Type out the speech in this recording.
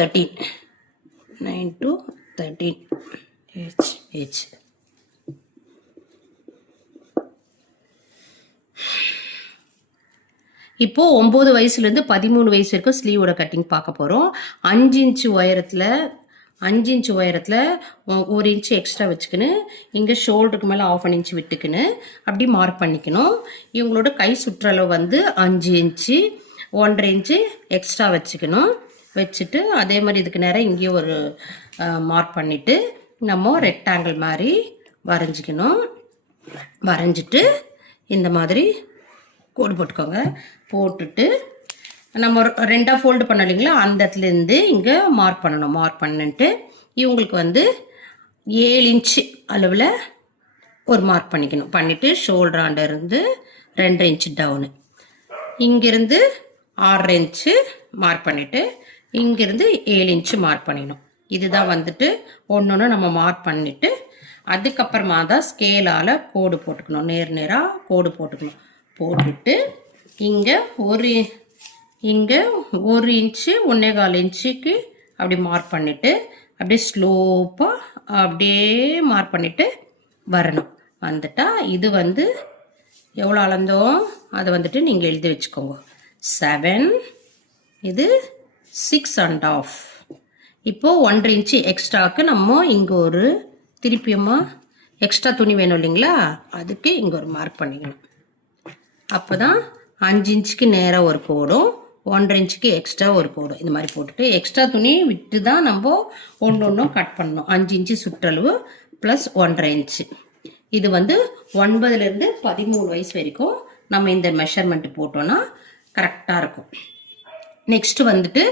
13. 9 to 13 H. இப்போ 9 வயசுலேருந்து 13 வயசு வரைக்கும் ஸ்லீவோட கட்டிங் பார்க்க போகிறோம். 5 இன்ச்சு உயரத்தில் 1 இன்ச்சு எக்ஸ்ட்ரா வச்சுக்கின்னு இங்கே ஷோல்டருக்கு மேலே 1/2 இன்ச்சு விட்டுக்கின்னு அப்படி மார்க் பண்ணிக்கணும். இவங்களோட கை சுற்றளவு வந்து 5 இன்ச்சு 1/2 இன்ச்சு எக்ஸ்ட்ரா வச்சுக்கணும். வச்சுட்டு அதே மாதிரி இதுக்கு நேரம் இங்கேயும் ஒரு மார்க் பண்ணிவிட்டு நம்ம ரெக்டாங்கிள் மாதிரி வரைஞ்சிக்கணும். வரைஞ்சிட்டு இந்த மாதிரி கோடு போட்டுக்கோங்க. போட்டுட்டு நம்ம 2ஆக ஃபோல்டு பண்ண இல்லைங்களா, அந்த இடத்துலேருந்து இங்கே மார்க் பண்ணணும். மார்க் பண்ணிட்டு இவங்களுக்கு வந்து 7 இன்ச்சு அளவில் ஒரு மார்க் பண்ணிக்கணும். பண்ணிவிட்டு ஷோல்டராண்ட இருந்து 2 இன்ச்சு டவுனு, இங்கேருந்து 6 இன்ச்சு மார்க் பண்ணிவிட்டு இங்கேருந்து 7 இன்ச்சு மார்க் பண்ணிக்கணும். இதுதான் வந்துட்டு ஒன்று நம்ம மார்க் பண்ணிவிட்டு அதுக்கப்புறமா தான் ஸ்கேலால் கோடு போட்டுக்கணும். நேராக கோடு போட்டுக்கணும். போட்டுட்டு இங்கே 1 இன்ச்சு 1.25 இன்ச்சுக்கு அப்படி மார்க் பண்ணிவிட்டு அப்படியே ஸ்லோப்பாக அப்படியே மார்க் பண்ணிவிட்டு வரணும். வந்துட்டா இது வந்து எவ்வளோ அளந்தோம் அதை வந்துட்டு நீங்கள் எழுதி வச்சுக்கோங்க. 7, இது 6.5. இப்போது 1/2 இன்ச்சு எக்ஸ்ட்ராவுக்கு நம்ம இங்கே ஒரு திருப்பியமா எக்ஸ்ட்ரா துணி வேணும் இல்லைங்களா, அதுக்கு இங்கே ஒரு மார்க் பண்ணிக்கணும். அப்போ தான் 5 இன்ச்சுக்கு நேராக ஒரு கோடும் 1/2 இன்ச்சுக்கு எக்ஸ்ட்ரா ஒரு கோடும் இந்த மாதிரி போட்டுட்டு எக்ஸ்ட்ரா துணி விட்டு தான் நம்ம ஒன்றும் கட் பண்ணணும். 5 இன்ச்சு சுற்றளவு ப்ளஸ் 1/2 இன்ச்சு. இது வந்து 9லேருந்து 13 வயசு வரைக்கும் நம்ம இந்த மெஷர்மெண்ட் போட்டோன்னா கரெக்டாக இருக்கும். நெக்ஸ்ட் வந்துட்டு